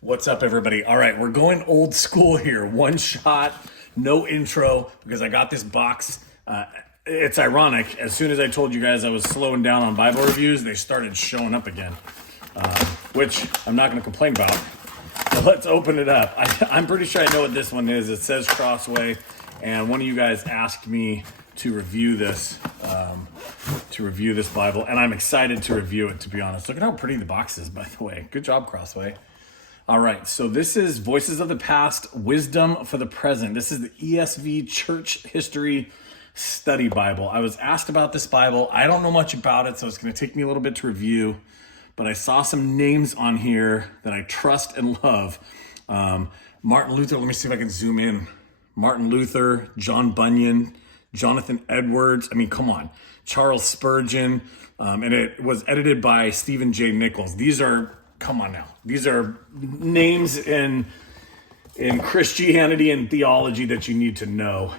What's up, everybody? All right, we're going old school here. One shot, no intro, because I got this box. It's ironic. As soon as I told you guys I was slowing down on Bible reviews, they started showing up again, which I'm not going to complain about. So let's open it up. I'm pretty sure I know what this one is. It says Crossway, and one of you guys asked me to review this Bible, and I'm excited to review it, to be honest. Look at how pretty the box is, by the way. Good job, Crossway. All right, so this is Voices of the Past, Wisdom for the Present. This is the ESV Church History Study Bible. I was asked about this Bible. I don't know much about it, so it's going to take me a little bit to review, but I saw some names on here that I trust and love. Martin Luther, let me see if I can zoom in. Martin Luther, John Bunyan, Jonathan Edwards. I mean, come on. Charles Spurgeon, and it was edited by Stephen J. Nichols. These are, come on now. These are names in Christianity and theology that you need to know.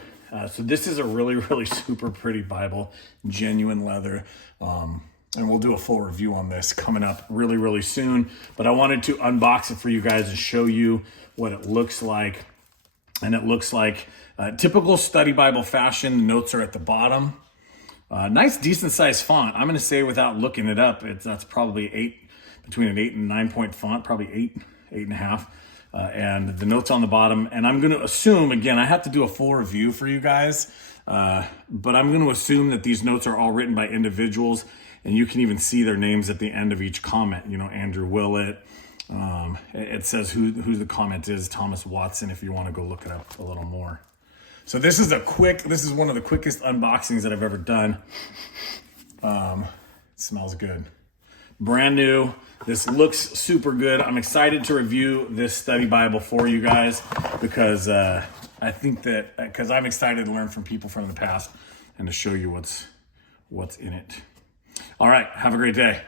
So this is a really, really super pretty Bible, genuine leather. And we'll do a full review on this coming up really, really soon. But I wanted to unbox it for you guys and show you what it looks like. And it looks like typical study Bible fashion. The notes are at the bottom. Nice, decent sized font. I'm going to say, without looking it up, that's probably between an 8 and 9 point font, probably 8.5. And the notes on the bottom. And I'm going to assume, again, I have to do a full review for you guys, but I'm going to assume that these notes are all written by individuals, and you can even see their names at the end of each comment. You know, Andrew Willett. It says who the comment is, Thomas Watson, if you want to go look it up a little more. So this is one of the quickest unboxings that I've ever done. It smells good. Brand new. This looks super good. I'm excited to review this study Bible for you guys because I'm excited to learn from people from the past and to show you what's in it. All right, have a great day.